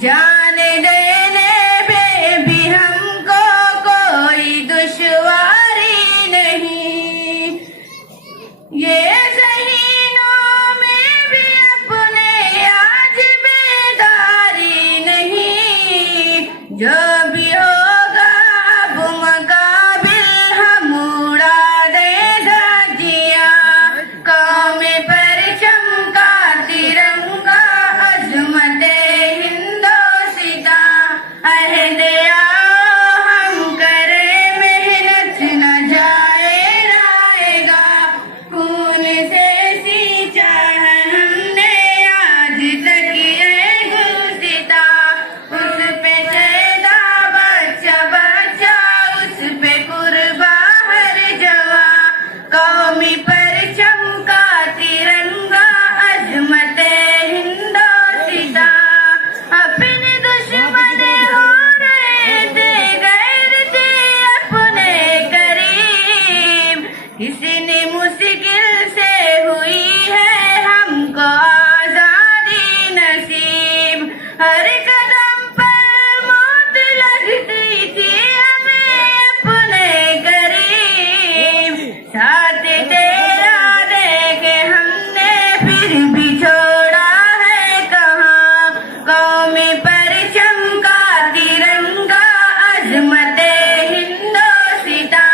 जान देने में भी हमको कोई दुश्वारी नहीं, ये ज़हीनों में भी अपने आज बेदारी नहीं। जो भी होगा अब मुकाबिल हम उड़ा दे धज्जियां, कौमे पर चमका तिरंगा अज़मते इतनी मुश्किल से हुई है हमको आजादी नसीब, हर कदम पर मौत लगती थी हमें अपने करीब। साथ तेरा देके हमने फिर भी छोड़ा है कहाँ, कौमे पर चमका तिरंगा अज़मते हिंदोस्तां।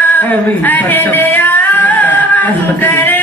हम करे